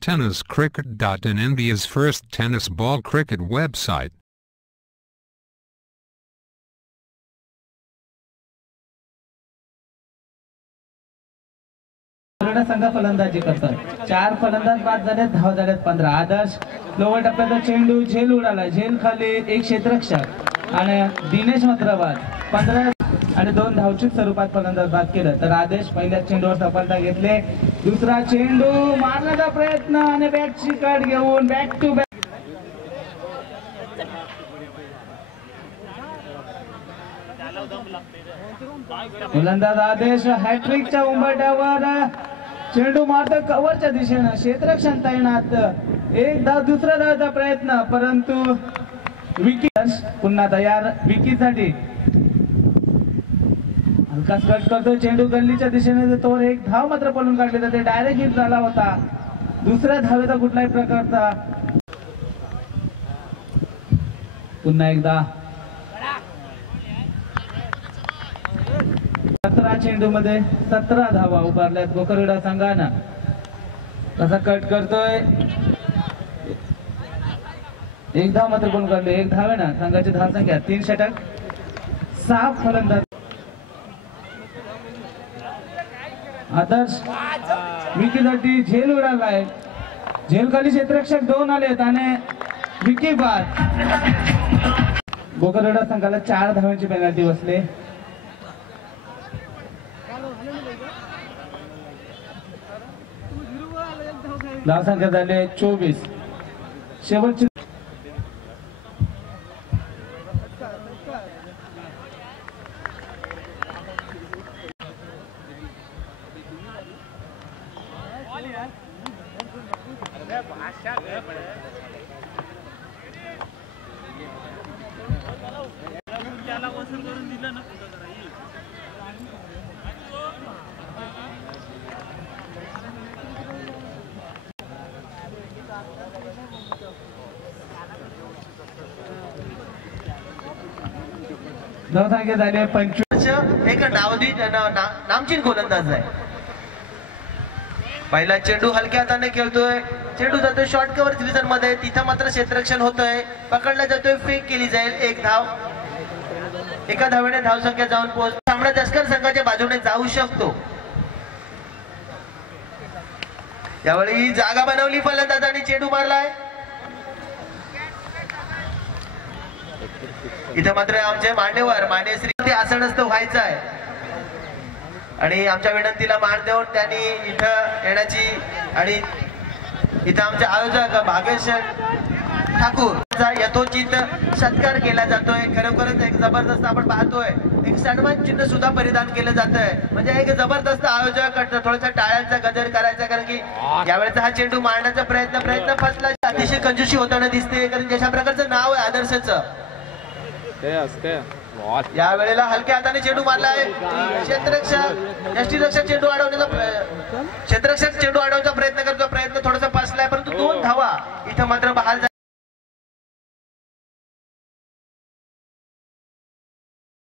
TennisCricket.in, India's first tennis ball cricket website. संघ फलंदाजी करतात. 4 फलंदाज बाद झाले, धाव झाल्यात 15. आदर्श लोवर टप्प्याचा चेंडू झेल उडाला, झेल खाली एक क्षेत्ररक्षक आणि दिनेश मात्र बाद. 15 आणि 2 धावचीत स्वरूपात फलंदाज बाद केलं तर आदेश पहिल्या चेंडूवर सफलता घेतले. दुसरा चेंडू मारण्याचा प्रयत्न आणि बॅटची कट घेऊन बॅक टू बॅक. फलंदाज आदेश हॅट्रिकच्या उंबरठ्यावर चेंडू मारतो कव्हरच्या दिशेनं, क्षेत्ररक्षण तैनात. एक धाव, दुसरा धावचा प्रयत्न, परंतु विकेट पुन्हा तयार विकीसाठी. हलकाच कट करतो, चेंडू गल्लीच्या दिशेने तोवर एक धाव मात्र पळून काढली जाते. डायरेक्ट हिट झाला होता. दुसऱ्या धावेचा कुठलाही प्रकारचा. पुन्हा एकदा 17 चेंडू मध्ये 17 धावा उभारल्यात गोकरगडा संघानं. कसा कट करतोय, एक धाव मात्र कोण काढले, एक धाव आहे ना. संघाची धाव संख्या 3 षटक 6 फलंदाज. आदर्श विकीसाठी झेल उडालाय, झेल खाली क्षेत्ररक्षक 2 आलेत आणि विकी बाद. गोकरगडा संघाला 4 धावांची पेनल्टी बसले. धाव संख्या झाले 24. शेवटची धाव संख्या झाले 25. एक नामचीन गोलंदाज आहे. पहिला चेंडू हलक्या हाताने खेळतोय, चेंडू जातोय शॉर्ट कव्हर डिव्हिजन मध्ये, तिथं मात्र क्षेत्ररक्षण होतंय, पकडला जातोय, फेक केली जाईल. एक धाव, एका धावेने धाव संख्या जाऊन पोहोच. सामना तस्कर संघाच्या बाजूने जाऊ शकतो. यावेळी जागा बनवली फलंदाजांनी, चेंडू मारलाय. इथं मात्र आमचे मान्यश्री असं नसतं व्हायचं आहे आणि आमच्या विनंतीला मान देऊन त्यांनी इथं येण्याची आणि इथं आमचे आयोजक भागेश ठाकूर यथोचित सत्कार केला जातोय. खरोखरच एक जबरदस्त आपण पाहतोय, एक सन्मान चिन्ह सुद्धा परिधान केलं जातंय. म्हणजे एक जबरदस्त आयोजक थोडासा टाळ्यांचा गजर करायचा, कारण की यावेळेचा हा चेंडू मारण्याचा प्रयत्न फसला. अतिशय कंजूसी होताना दिसते, कारण ज्या प्रकारचं नाव आहे आदर्शचं. या वेळेला हलक्या हाताने चेंडू मारलाय. क्षेत्ररक्षक चेंडू अडवण्याचा प्रयत्न करतो, प्रयत्न थोडासा फसलाय, परंतु 2 धावा. इथं मात्र बहाल